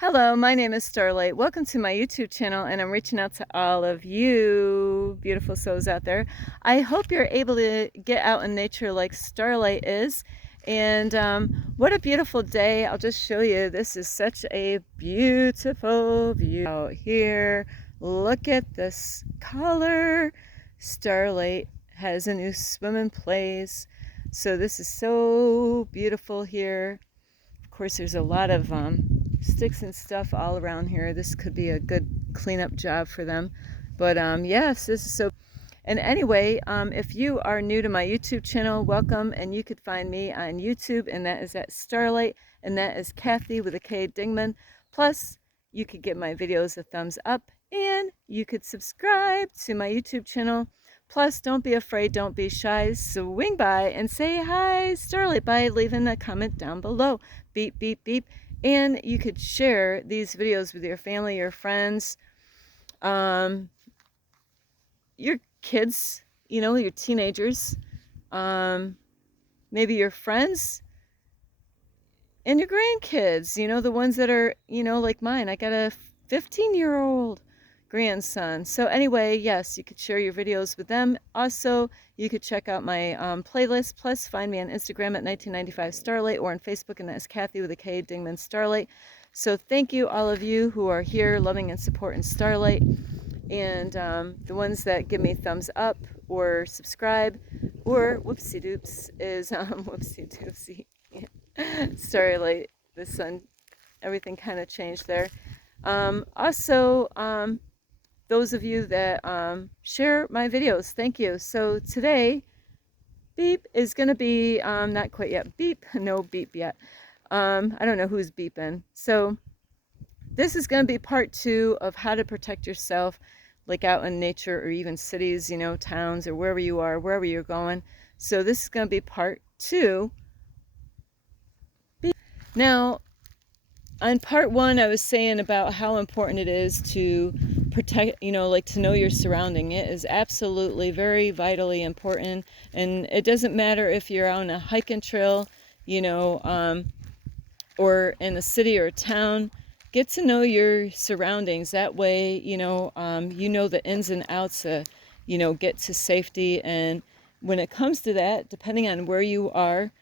Hello, my name is Starlight. Welcome to my YouTube channel, and I'm reaching out to all of you beautiful souls out there. I hope you're able to get out in nature like Starlight is. And what a beautiful day. I'll just show you. This is such a beautiful view out here. Look at this color. Starlight has a new swimming place. So this is so beautiful here. Of course, there's a lot of sticks and stuff all around here. This could be a good cleanup job for them. But yes, this is so. And anyway, if you are new to my YouTube channel, welcome. And you could find me on YouTube, and that is at Starlight, and that is Kathy with a K Dingman. Plus, you could give my videos a thumbs up, and you could subscribe to my YouTube channel. Plus, don't be afraid, don't be shy. Swing by and say hi, Starlight, by leaving a comment down below. Beep, beep, beep. And you could share these videos with your family, your friends, your kids, your teenagers, maybe your friends, and your grandkids, the ones that are, like mine. I got a 15-year-old grandson. So anyway, yes, you could share your videos with them. Also, you could check out my playlist. Plus, find me on Instagram at 1995 Starlight, or on Facebook, and that's Kathy with a K Dingman Starlight. So thank you, all of you who are here loving and supporting Starlight, and the ones that give me thumbs up or subscribe, or whoopsie doops is whoopsie doopsie Starlight. The sun, everything kind of changed there. Also, those of you that share my videos, thank you. So today, beep is going to be, not quite yet, beep, no beep yet. I don't know who's beeping. So this is going to be part 2 of how to protect yourself, like out in nature, or even cities, towns, or wherever you are, wherever you're going. So this is going to be part 2. Beep. Now, on part 1, I was saying about how important it is to protect, like to know your surrounding. It is absolutely very vitally important. And it doesn't matter if you're on a hiking trail, or in a city or a town. Get to know your surroundings. That way, you know the ins and outs, get to safety. And when it comes to that, depending on where you are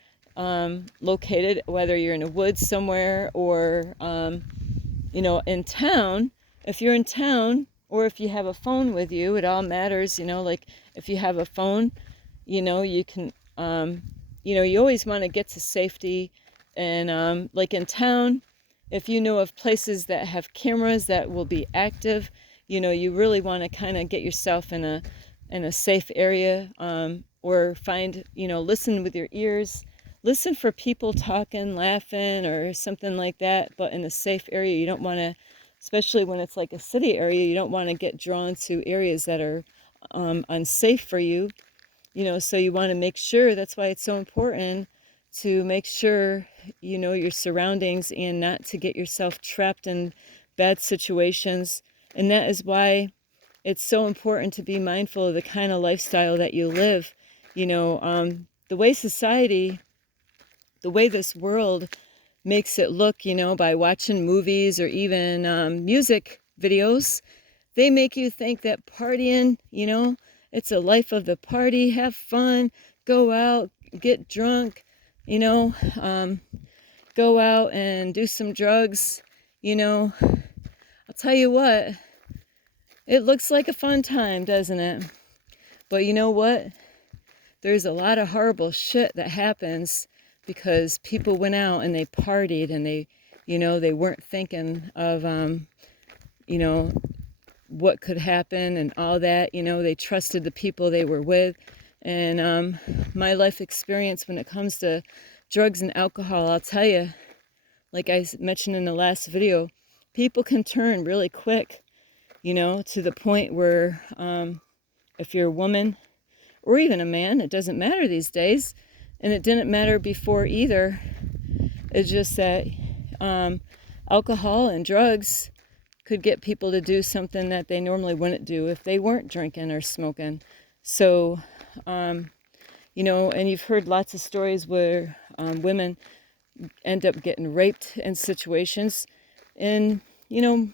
located, whether you're in a woods somewhere, or in town. If you're in town, or if you have a phone with you, it all matters. Like if you have a phone, you can you always want to get to safety. And like in town, if you know of places that have cameras that will be active, you really want to kind of get yourself in a safe area, or find, listen with your ears. Listen for people talking, laughing, or something like that, but in a safe area. You don't want to, especially when it's like a city area, you don't want to get drawn to areas that are unsafe for you. So you want to make sure. That's why it's so important to make sure you know your surroundings, and not to get yourself trapped in bad situations. And that is why it's so important to be mindful of the kind of lifestyle that you live. The way society, the way this world makes it look, by watching movies or even music videos, they make you think that partying, it's a life of the party, have fun, go out, get drunk, go out and do some drugs. I'll tell you what, it looks like a fun time, doesn't it? But you know what? There's a lot of horrible shit that happens because people went out and they partied, and they weren't thinking of, what could happen and all that. They trusted the people they were with. And my life experience when it comes to drugs and alcohol, I'll tell you, like I mentioned in the last video, people can turn really quick, to the point where if you're a woman or even a man, it doesn't matter these days. And it didn't matter before either. It's just that alcohol and drugs could get people to do something that they normally wouldn't do if they weren't drinking or smoking. So, and you've heard lots of stories where women end up getting raped in situations. And, you know,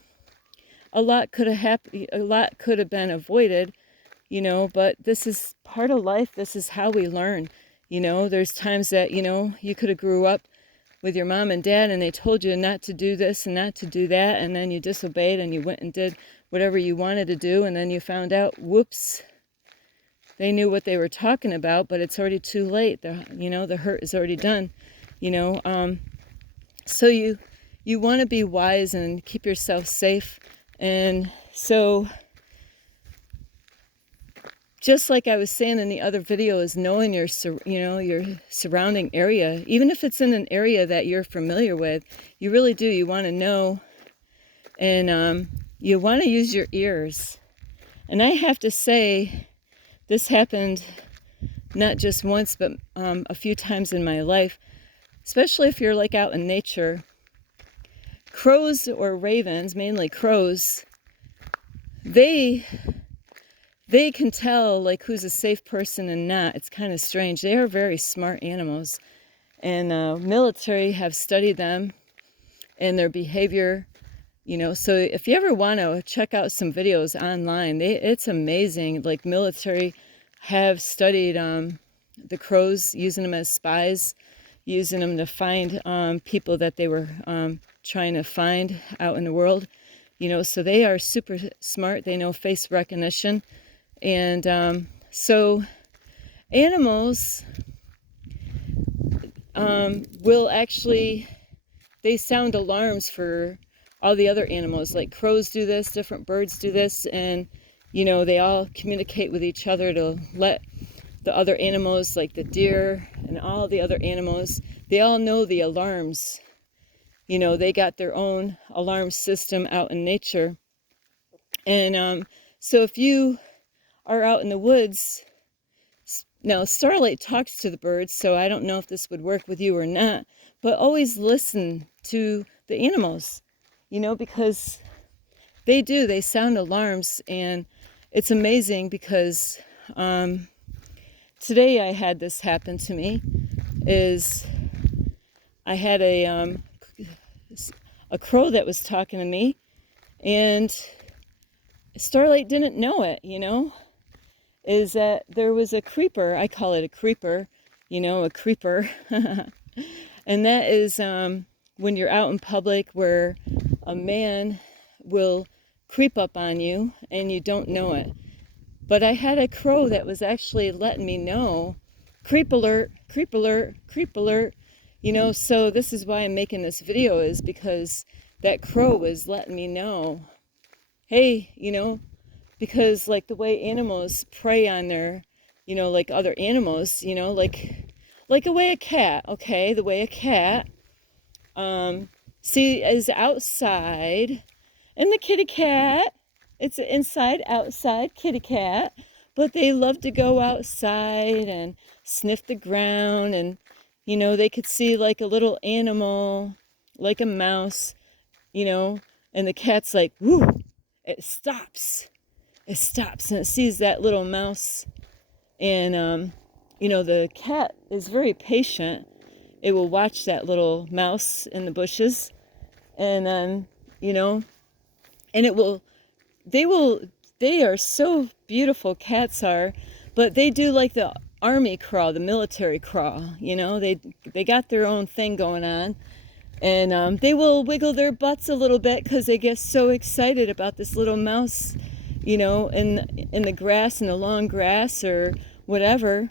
a lot could have happened, a lot could have been avoided, you know, but this is part of life. This is how we learn. You know, there's times that, you know, you could have grew up with your mom and dad and they told you not to do this and not to do that, and then you disobeyed and you went and did whatever you wanted to do, and then you found out, whoops, they knew what they were talking about, but it's already too late. The hurt is already done, you know. So you want to be wise and keep yourself safe. And so, just like I was saying in the other video, is knowing your surrounding area, even if it's in an area that you're familiar with, you really do. You want to know, and you want to use your ears. And I have to say, this happened not just once, but a few times in my life, especially if you're like out in nature. Crows or ravens, mainly crows, they can tell like who's a safe person and not. It's kind of strange. They are very smart animals, and military have studied them and their behavior. You know, so if you ever want to check out some videos online, it's amazing. Like military have studied the crows, using them as spies, using them to find people that they were trying to find out in the world. You know, so they are super smart. They know face recognition. And so animals will actually, they sound alarms for all the other animals. Like crows do this, different birds do this, and you know, they all communicate with each other to let the other animals, like the deer and all the other animals, they all know the alarms. You know, they got their own alarm system out in nature. And so if you are out in the woods, now Starlight talks to the birds, so I don't know if this would work with you or not, but always listen to the animals. You know, because they sound alarms, and it's amazing because today I had this happen to me. Is I had a crow that was talking to me, and Starlight didn't know it, you know, is that there was a creeper. I call it a creeper, you know, a creeper. And that is when you're out in public where a man will creep up on you and you don't know it. But I had a crow that was actually letting me know, creep alert, creep alert, creep alert. You know, so this is why I'm making this video, is because that crow was letting me know, hey, you know, because like the way animals prey on their, you know, like other animals, you know, like a way a cat, okay, the way a cat, is outside, and the kitty cat, it's an inside outside kitty cat, but they love to go outside and sniff the ground, and you know, they could see like a little animal, like a mouse, you know, and the cat's like, whoo, it stops, and it sees that little mouse, and you know, the cat is very patient. It will watch that little mouse in the bushes, and then, you know, and they are so beautiful, cats are, but they do like the army crawl, the military crawl, you know, they got their own thing going on, and they will wiggle their butts a little bit because they get so excited about this little mouse, you know, in the grass, in the long grass or whatever,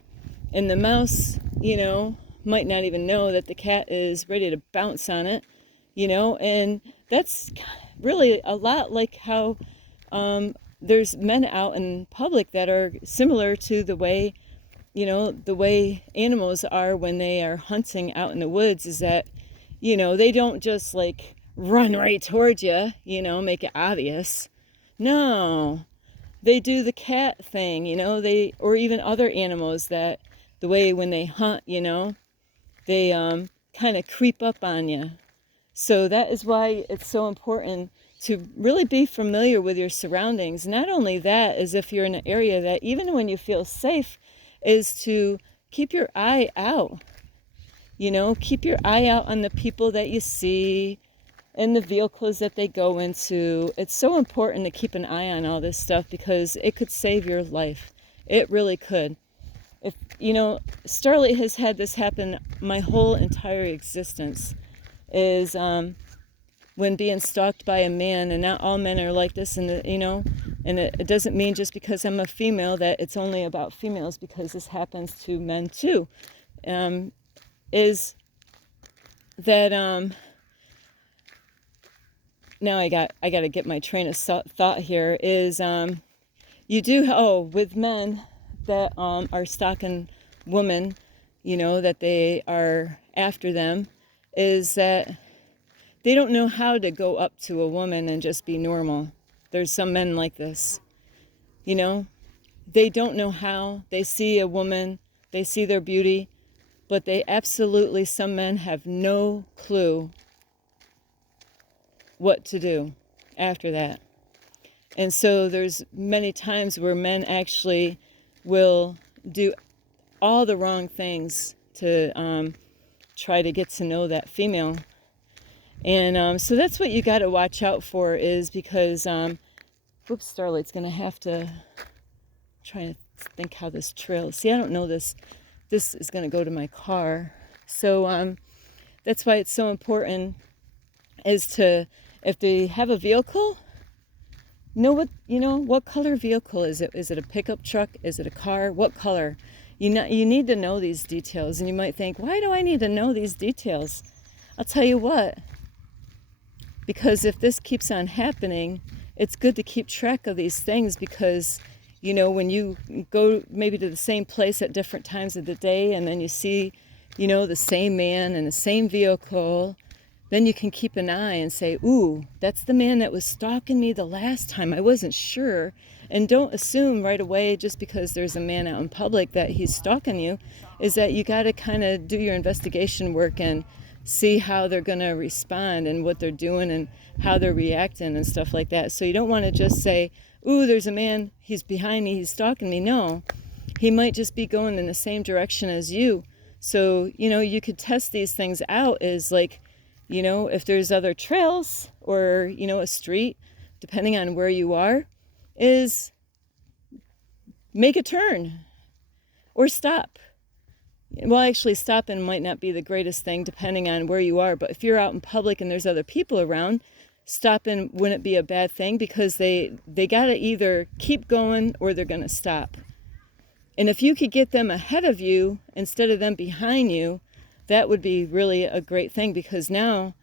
and the mouse, you know, might not even know that the cat is ready to bounce on it, you know, and that's really a lot like how there's men out in public that are similar to the way, you know, the way animals are when they are hunting out in the woods, is that, you know, they don't just like run right towards you, you know, make it obvious. No, they do the cat thing, you know, or even other animals, that the way when they hunt, you know, they kind of creep up on you. So that is why it's so important to really be familiar with your surroundings. Not only that, is if you're in an area that even when you feel safe, is to keep your eye out. You know, keep your eye out on the people that you see. and the vehicles that they go into. It's so important to keep an eye on all this stuff because it could save your life. It really could. If Starlight has had this happen my whole entire existence, is when being stalked by a man, and not all men are like this, and and it doesn't mean just because I'm a female that it's only about females, because this happens to men too. Is that now I got to get my train of thought here. Is with men that are stalking women, that they are after them, is that they don't know how to go up to a woman and just be normal. There's some men like this, they don't know how. They see a woman, they see their beauty, but some men have no clue what to do after that. And so there's many times where men actually will do all the wrong things to try to get to know that female. And so that's what you got to watch out for, is because, Starlight's going to have to try to think how this trail. See, I don't know this. This is going to go to my car. So that's why it's so important is to, if they have a vehicle, know what color vehicle is it? Is it a pickup truck? Is it a car? What color? You need to know these details. And you might think, why do I need to know these details? I'll tell you what. Because if this keeps on happening, it's good to keep track of these things, because, when you go maybe to the same place at different times of the day, and then you see, the same man in the same vehicle, then you can keep an eye and say, ooh, that's the man that was stalking me the last time. I wasn't sure. And don't assume right away, just because there's a man out in public, that he's stalking you. Is that you got to kind of do your investigation work and see how they're going to respond and what they're doing and how they're reacting and stuff like that. So you don't want to just say, ooh, there's a man, he's behind me, he's stalking me. No, he might just be going in the same direction as you. So, you could test these things out, is like, if there's other trails or, a street, depending on where you are, is make a turn or stop. Well, actually, stopping might not be the greatest thing depending on where you are. But if you're out in public and there's other people around, stopping wouldn't be a bad thing, because they got to either keep going or they're going to stop. And if you could get them ahead of you instead of them behind you, that would be really a great thing, because now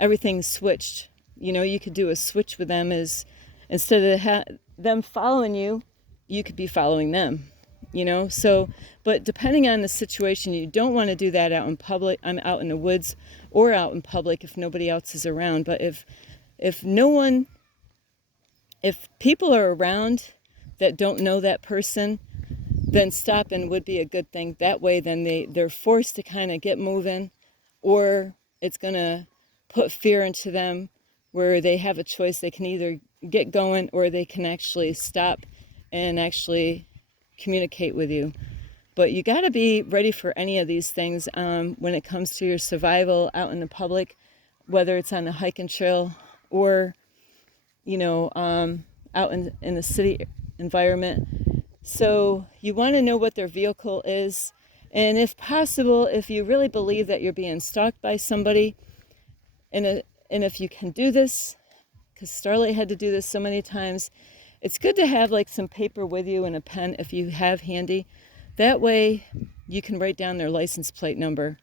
everything's switched. You could do a switch with them, is instead of them following you, you could be following them. So, but depending on the situation, you don't want to do that out in public. I'm out in the woods or out in public if nobody else is around. But if people are around that don't know that person, then stopping would be a good thing. That way, then they're forced to kind of get moving, or it's going to put fear into them where they have a choice. They can either get going or they can actually stop and actually communicate with you. But you got to be ready for any of these things when it comes to your survival out in the public, whether it's on the hiking trail or out in the city environment. So you want to know what their vehicle is, and if possible, if you really believe that you're being stalked by somebody, and if you can do this, because Starlight had to do this so many times, it's good to have like some paper with you and a pen if you have handy. That way you can write down their license plate number.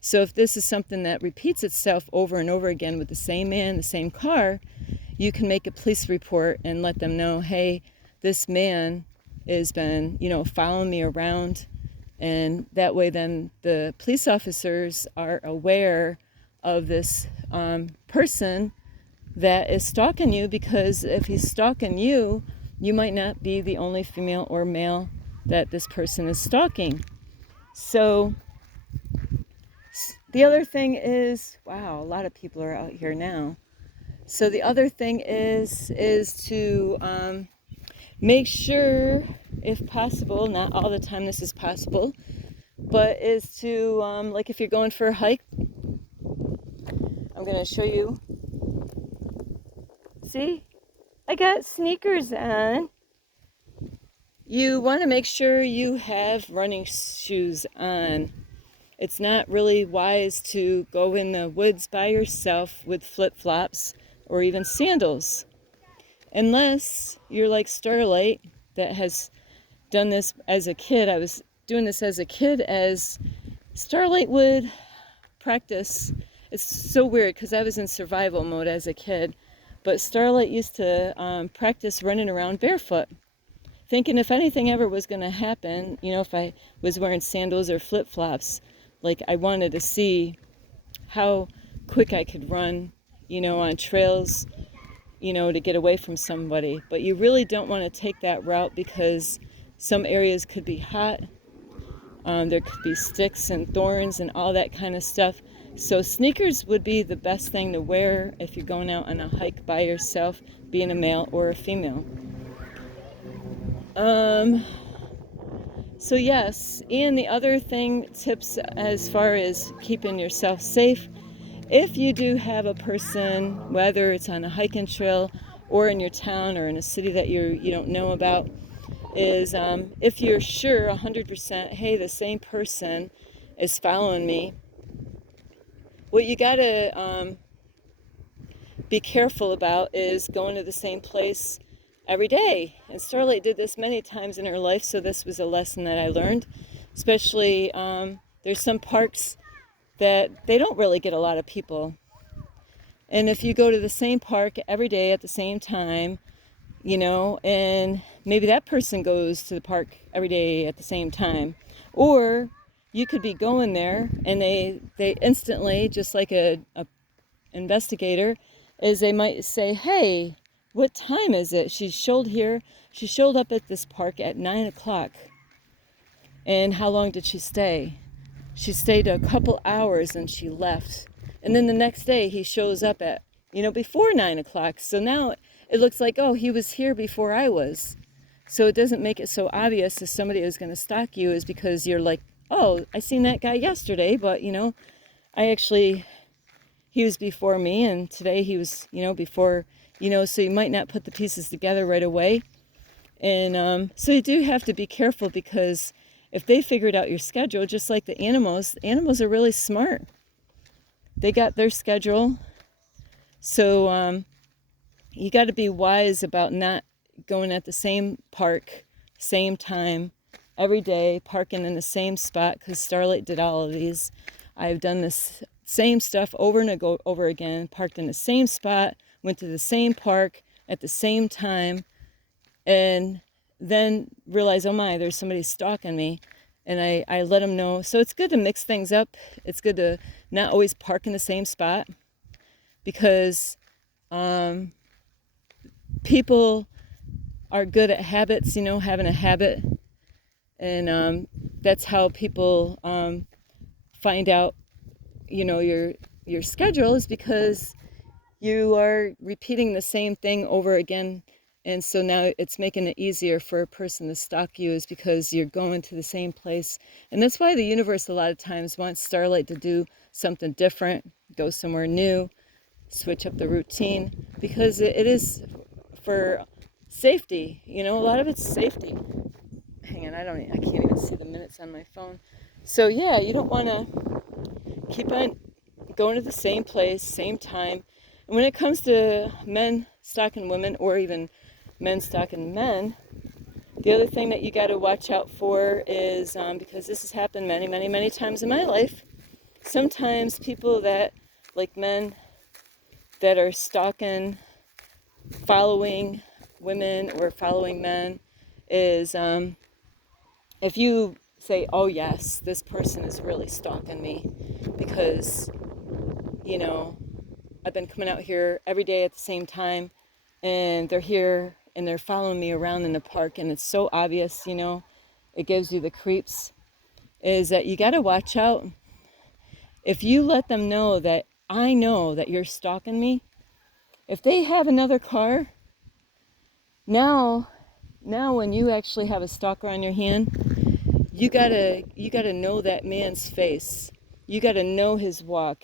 So if this is something that repeats itself over and over again with the same man, the same car, you can make a police report and let them know, hey, this man has been, following me around. And that way then the police officers are aware of this person that is stalking you, because if he's stalking you, you might not be the only female or male that this person is stalking. So the other thing is, wow, a lot of people are out here now. So the other thing is to make sure, if possible, not all the time this is possible, but is to, like if you're going for a hike, I'm going to show you see, I got sneakers on. You want to make sure you have running shoes on. It's not really wise to go in the woods by yourself with flip-flops or even sandals. Unless you're like Starlight that has done this as a kid. I was doing this as a kid as Starlight would practice. It's so weird because I was in survival mode as a kid. But Starlight used to practice running around barefoot, thinking if anything ever was going to happen, if I was wearing sandals or flip-flops, like I wanted to see how quick I could run, on trails, to get away from somebody. But you really don't want to take that route because some areas could be hot. There could be sticks and thorns and all that kind of stuff. So sneakers would be the best thing to wear if you're going out on a hike by yourself, being a male or a female. So yes, and the other tips as far as keeping yourself safe, if you do have a person, whether it's on a hiking trail or in your town or in a city that you don't know about, is if you're sure 100%, hey, the same person is following me, what you gotta be careful about is going to the same place every day. And Starlight did this many times in her life, so this was a lesson that I learned. Especially, there's some parks that they don't really get a lot of people. And if you go to the same park every day at the same time, and maybe that person goes to the park every day at the same time. Or you could be going there and they instantly, just like a investigator, is they might say, hey, what time is it? She showed up at this park at 9 o'clock. And how long did she stay? She stayed a couple hours and she left. And then the next day he shows up at, before 9 o'clock. So now it looks like, oh, he was here before I was. So it doesn't make it so obvious if somebody is going to stalk you, is because you're like, oh, I seen that guy yesterday, but, he was before me, and today he was, before, so you might not put the pieces together right away. And so you do have to be careful, because if they figured out your schedule, just like the animals are really smart. They got their schedule. So you got to be wise about not going at the same park, same time, every day, parking in the same spot, because Starlight did all of these. I've done this same stuff over and over again, parked in the same spot, went to the same park at the same time, and then realized, oh my, there's somebody stalking me. And I let them know. So it's good to mix things up. It's good to not always park in the same spot, because people are good at habits, having a habit. And that's how people find out, your schedule, is because you are repeating the same thing over again. And so now it's making it easier for a person to stalk you, is because you're going to the same place. And that's why the universe a lot of times wants Starlight to do something different, go somewhere new, switch up the routine, because it is for safety. A lot of it's safety. Hang on, I can't even see the minutes on my phone. So yeah, you don't want to keep on going to the same place, same time. And when it comes to men stalking women, or even men stalking men, the other thing that you got to watch out for is, because this has happened many, many, many times in my life, sometimes people that, like men that are stalking, following women or following men, is if you say, oh yes, this person is really stalking me because, I've been coming out here every day at the same time, and they're here and they're following me around in the park, and it's so obvious, it gives you the creeps, is that you got to watch out. If you let them know that I know that you're stalking me, if they have another car, now when you actually have a stalker on your hand, you gotta know that man's face. You gotta know his walk.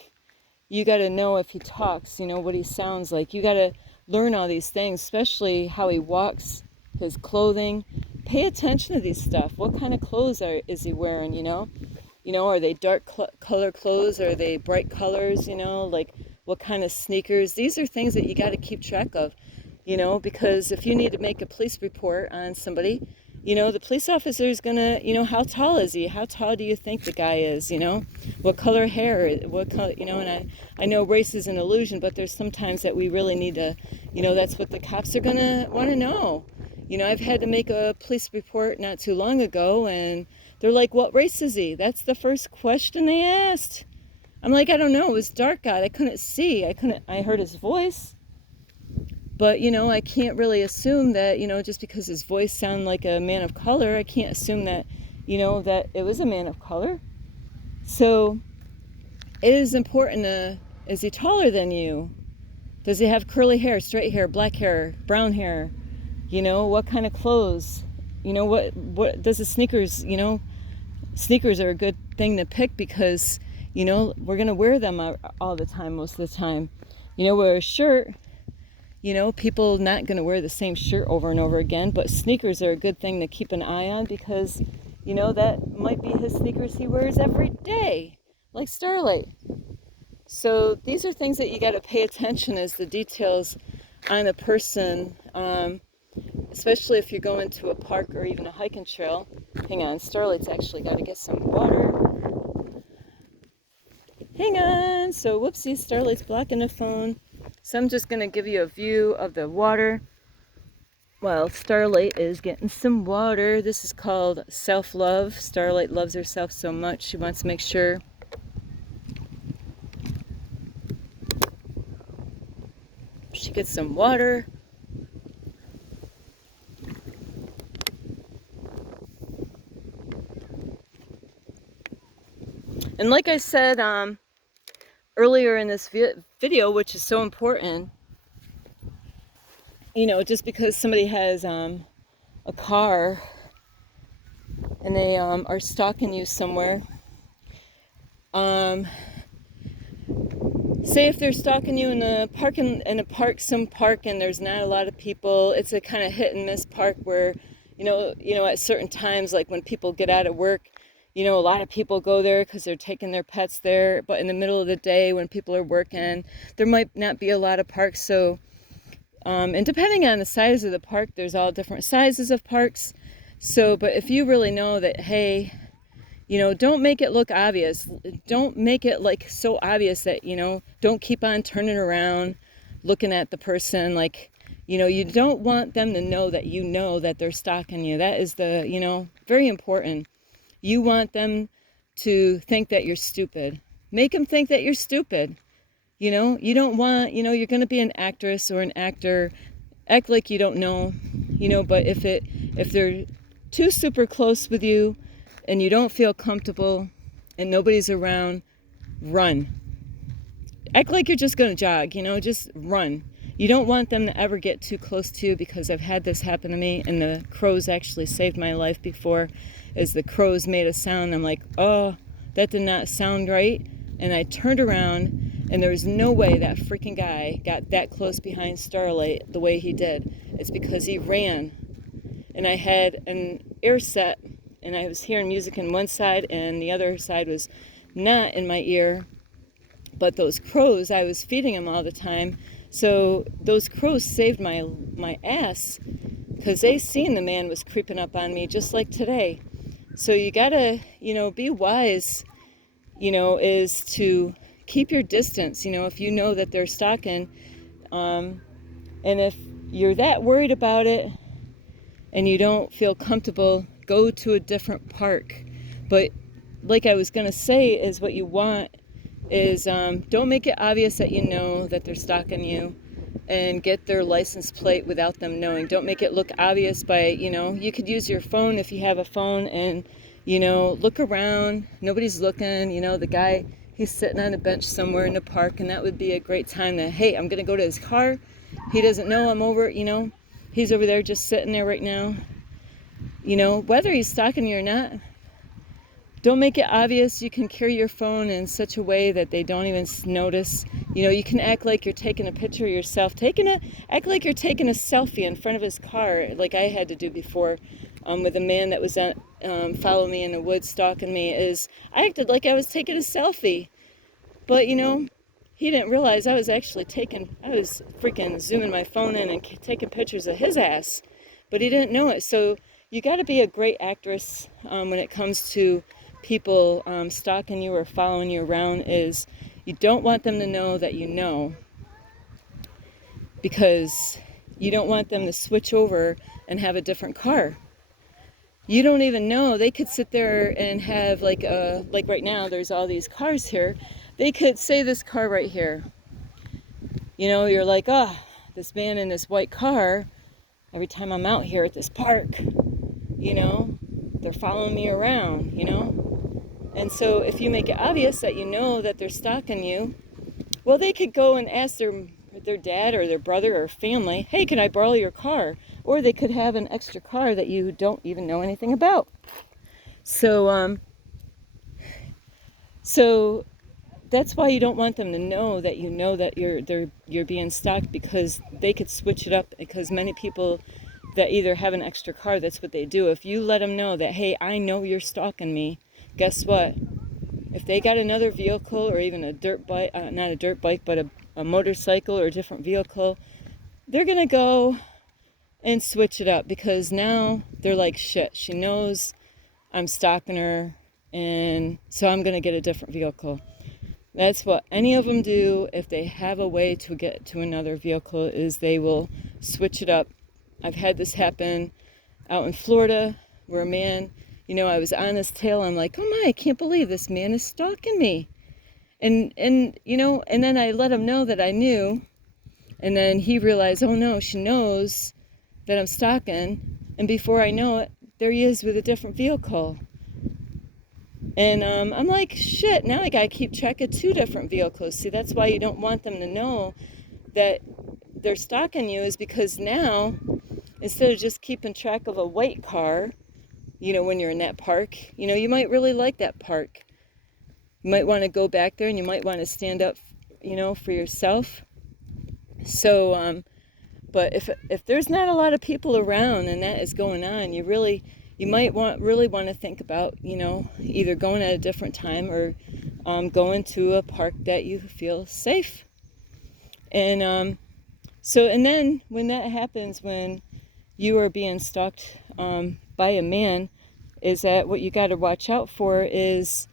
You gotta know if he talks, what he sounds like. You gotta learn all these things, especially how he walks, his clothing. Pay attention to these stuff. What kind of clothes is he wearing, you know? Are they dark color clothes? Are they bright colors, like what kind of sneakers? These are things that you got to keep track of, because if you need to make a police report on somebody, the police officer is going to, how tall is he? How tall do you think the guy is, What color hair, what color, and I know race is an illusion, but there's sometimes that we really need to, that's what the cops are going to want to know. I've had to make a police report not too long ago, and they're like, what race is he? That's the first question they asked. I'm like, I don't know. It was dark out. I couldn't see. I heard his voice. But, I can't really assume that, just because his voice sounded like a man of color, I can't assume that, that it was a man of color. So it is important is he taller than you? Does he have curly hair, straight hair, black hair, brown hair? What kind of clothes? What does the sneakers, sneakers are a good thing to pick because, we're going to wear them all the time, most of the time. Wear a shirt, people not going to wear the same shirt over and over again, but sneakers are a good thing to keep an eye on because, that might be his sneakers he wears every day, like Starlight. So these are things that you got to pay attention as the details on a person, especially if you're going to a park or even a hiking trail. Hang on, Starlight's actually got to get some water. Hang on. So whoopsie, Starlight's blocking the phone. So I'm just going to give you a view of the water while Starlight is getting some water. This is called self-love. Starlight loves herself so much. She wants to make sure she gets some water. And like I said earlier in this video, which is so important, just because somebody has a car and they are stalking you somewhere, say if they're stalking you in a park, some park, and there's not a lot of people, it's a kind of hit and miss park where, at certain times, like when people get out of work, a lot of people go there because they're taking their pets there. But in the middle of the day when people are working, there might not be a lot of parks. So, and depending on the size of the park, there's all different sizes of parks. So, but if you really know that, hey, don't make it look obvious. Don't make it like so obvious that, don't keep on turning around, looking at the person. Like, you don't want them to know that they're stalking you. That is very important. You want them to think that you're stupid. Make them think that you're stupid. You don't want, you're going to be an actress or an actor. Act like you don't know, but if they're too super close with you and you don't feel comfortable and nobody's around, run. Act like you're just going to jog, just run. You don't want them to ever get too close to you, because I've had this happen to me, and the crows actually saved my life before. As the crows made a sound, I'm like, oh, that did not sound right. And I turned around, and there was no way that freaking guy got that close behind Starlight the way he did. It's because he ran. And I had an ear set, and I was hearing music in one side, and the other side was not in my ear. But those crows, I was feeding them all the time. So those crows saved my ass, because they seen the man was creeping up on me just like today. So you gotta, be wise, is to keep your distance, if you know that they're stalking. And if you're that worried about it and you don't feel comfortable, go to a different park. But like I was gonna say, is what you want is don't make it obvious that you know that they're stalking you, and get their license plate without them knowing. Don't make it look obvious by, you could use your phone if you have a phone and, look around. Nobody's looking. The guy, he's sitting on a bench somewhere in the park, and that would be a great time to, hey, I'm going to go to his car. He doesn't know I'm over, he's over there just sitting there right now. Whether he's stalking you or not, Don't make it obvious. You can carry your phone in such a way that they don't even notice. You know, you can act like you're taking a picture of yourself, act like you're taking a selfie in front of his car, like I had to do before with a man that was following me in the woods, stalking me. I acted like I was taking a selfie, but you know, he didn't realize I was freaking zooming my phone in and taking pictures of his ass, but he didn't know it. So you got to be a great actress when it comes to people stalking you or following you around. Is you don't want them to know that you know, because you don't want them to switch over and have a different car. You don't even know. They could sit there and have like right now there's all these cars here. They could say this car right here. You know, you're like, oh, this man in this white car, every time I'm out here at this park, you know, they're following me around, you know. And so if you make it obvious that you know that they're stalking you, well, they could go and ask their dad or their brother or family, hey, can I borrow your car? Or they could have an extra car that you don't even know anything about. So that's why you don't want them to know that you know that you're being stalked, because they could switch it up. Because many people that either have an extra car, that's what they do. If you let them know that, hey, I know you're stalking me, guess what? If they got another vehicle or even a dirt bike, not a dirt bike, but a motorcycle or a different vehicle, they're going to go and switch it up, because now they're like, shit, she knows I'm stalking her, and so I'm going to get a different vehicle. That's what any of them do. If they have a way to get to another vehicle, is they will switch it up. I've had this happen out in Florida, where a man, you know, I was on his tail. I'm like, oh my, I can't believe this man is stalking me. And you know, and then I let him know that I knew. And then he realized, oh no, she knows that I'm stalking. And before I know it, there he is with a different vehicle. And I'm like, shit, now I gotta keep track of 2 different vehicles. See, that's why you don't want them to know that they're stalking you, is because now, instead of just keeping track of a white car, you know, when you're in that park, you know, you might really like that park. You might want to go back there, and you might want to stand up, you know, for yourself. So, but if there's not a lot of people around and that is going on, you might really want to think about, you know, either going at a different time or going to a park that you feel safe. And and then when that happens, when you are being stalked by a man, is that what you got to watch out for is,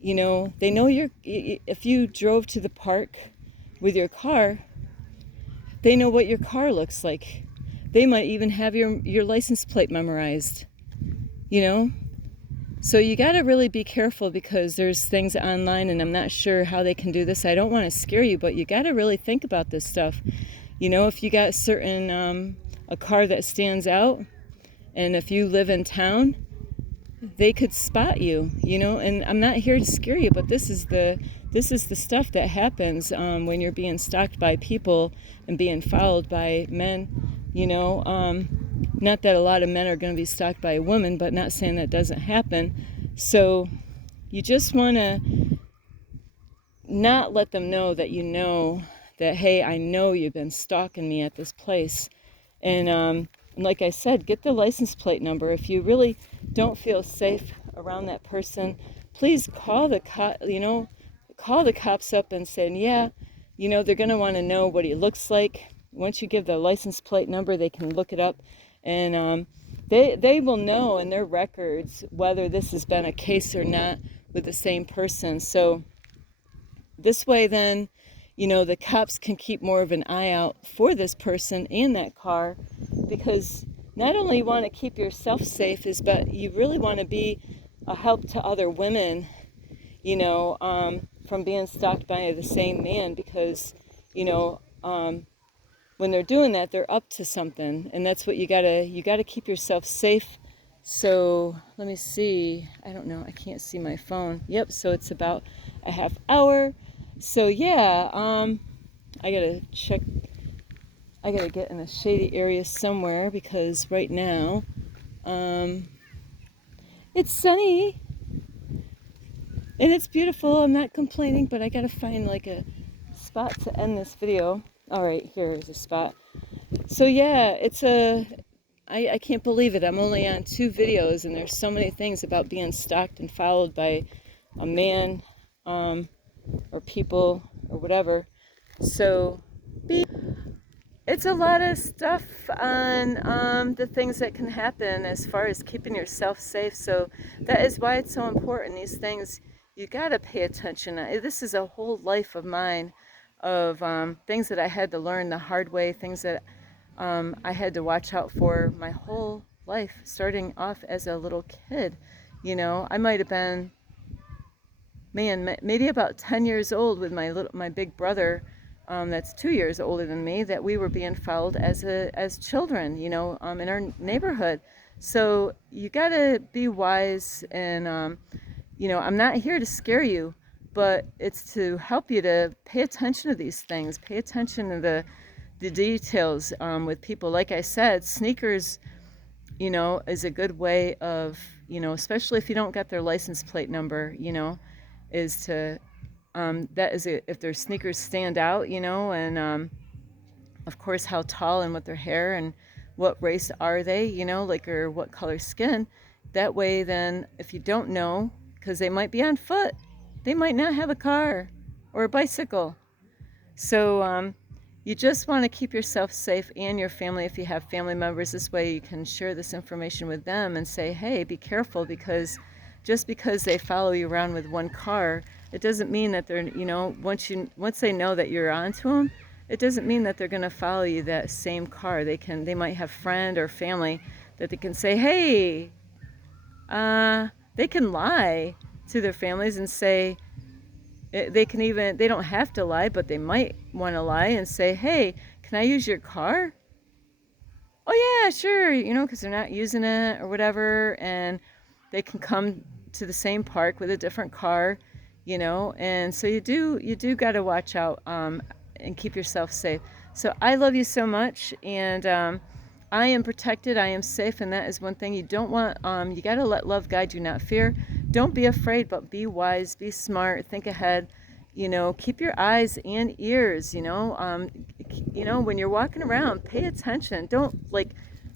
you know, they know if you drove to the park with your car, they know what your car looks like. They might even have your license plate memorized, you know. So you got to really be careful, because there's things online, and I'm not sure how they can do this. I don't want to scare you, but you got to really think about this stuff. You know, if you got a car that stands out, and if you live in town, they could spot you, you know. And I'm not here to scare you, but this is the stuff that happens when you're being stalked by people and being followed by men, you know. Not that a lot of men are going to be stalked by a woman, but not saying that doesn't happen. So you just want to not let them know that you know that, hey, I know you've been stalking me at this place. And like I said, get the license plate number. If you really don't feel safe around that person, please call the cops up and say, yeah, you know, they're going to want to know what he looks like. Once you give the license plate number, they can look it up, and they will know in their records whether this has been a case or not with the same person. So this way, then, you know, the cops can keep more of an eye out for this person and that car, because not only you want to keep yourself safe, but you really want to be a help to other women, you know, from being stalked by the same man, because, you know, when they're doing that, they're up to something, and that's what you gotta keep yourself safe. So let me see. I don't know. I can't see my phone. Yep. So it's about a half hour. So yeah. I gotta check. I gotta get in a shady area somewhere, because right now, it's sunny. And it's beautiful. I'm not complaining, but I gotta find like a spot to end this video. All right, here's a spot. So yeah, I can't believe it. I'm only on 2 videos, and there's so many things about being stalked and followed by a man, or people, or whatever. So it's a lot of stuff on the things that can happen as far as keeping yourself safe. So that is why it's so important. These things, you gotta pay attention. This is a whole life of mine of things that I had to learn the hard way, things that I had to watch out for my whole life, starting off as a little kid. You know, I might have been, man, maybe about 10 years old with my big brother, that's 2 years older than me, that we were being followed as children, you know, in our neighborhood. So you gotta be wise, and you know, I'm not here to scare you, but it's to help you to pay attention to these things, pay attention to the details with people. Like I said, sneakers, you know, is a good way of, you know, especially if you don't get their license plate number, you know, is to, that is if their sneakers stand out, you know, and of course how tall and what their hair and what race are they, you know, like, or what color skin. That way then, if you don't know, because they might be on foot, they might not have a car or a bicycle. So you just want to keep yourself safe and your family if you have family members. This way you can share this information with them and say, hey, be careful, because just because they follow you around with one car, it doesn't mean that they're, you know, once they know that you're onto them, it doesn't mean that they're going to follow you that same car. They might have friend or family that they can say, hey, they can lie to their families and say, they don't have to lie, but they might want to lie and say, hey, can I use your car? Oh yeah, sure, you know, because they're not using it or whatever, and they can come to the same park with a different car, you know. And so you do got to watch out, and keep yourself safe. So I love you so much, and I am protected, I am safe, and that is one thing you don't want. You got to let love guide you, not fear. Don't be afraid, but be wise, be smart, think ahead. You know, keep your eyes and ears, you know. You know, when you're walking around, pay attention. Don't like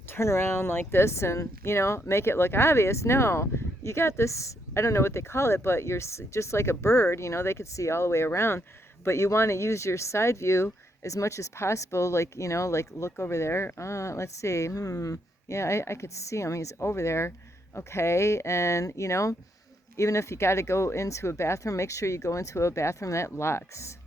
turn around like this and, you know, make it look obvious. No, you got this, I don't know what they call it, but you're just like a bird, you know, they could see all the way around. But you want to use your side view as much as possible, like, you know, like look over there. Let's see. Yeah, I could see him. He's over there. Okay. And, you know, even if you got to go into a bathroom, make sure you go into a bathroom that locks.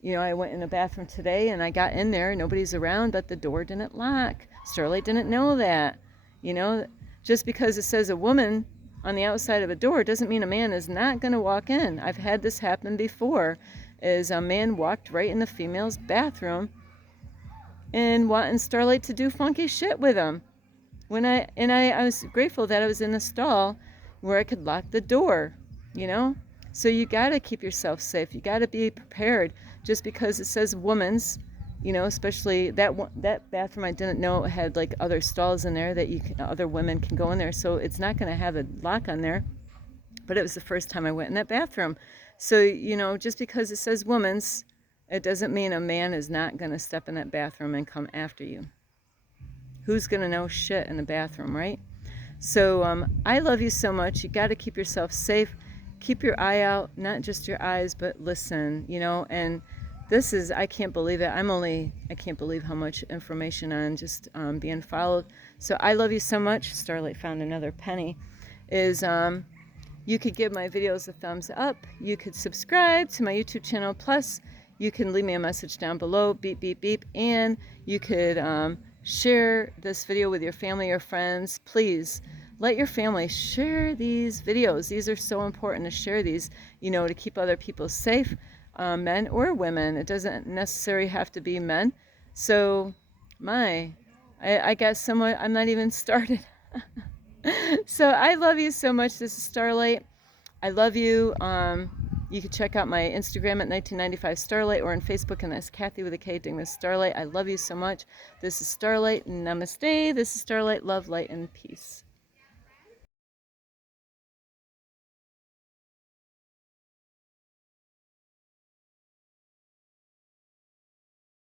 You know, I went in a bathroom today and I got in there, nobody's around, but the door didn't lock. Starlight didn't know that. You know, just because it says a woman on the outside of a door doesn't mean a man is not going to walk in. I've had this happen before, is a man walked right in the female's bathroom and wanting Starlight to do funky shit with him. I was grateful that I was in the stall where I could lock the door, you know? So you got to keep yourself safe. You got to be prepared. Just because it says woman's, you know, especially that bathroom, I didn't know it had like other stalls in there that other women can go in there. So it's not going to have a lock on there. But it was the first time I went in that bathroom. So, you know, just because it says woman's, it doesn't mean a man is not going to step in that bathroom and come after you. Who's going to know shit in the bathroom, right? So I love you so much. You got to keep yourself safe. Keep your eye out, not just your eyes, but listen, you know. And this is, I can't believe it. I can't believe how much information on just being followed. So I love you so much. Starlight found another penny. You could give my videos a thumbs up. You could subscribe to my YouTube channel. Plus, you can leave me a message down below, beep, beep, beep. And you could share this video with your family or friends. Please let your family share these videos. These are so important to share these, you know, to keep other people safe, men or women. It doesn't necessarily have to be men. So I got someone, I'm not even started. So I love you so much. This is Starlight. I love you. You can check out my Instagram at 1995 Starlight, or on Facebook, and that's Kathy with a K, doing this Starlight. I love you so much. This is Starlight. Namaste. This is Starlight. Love, light, and peace.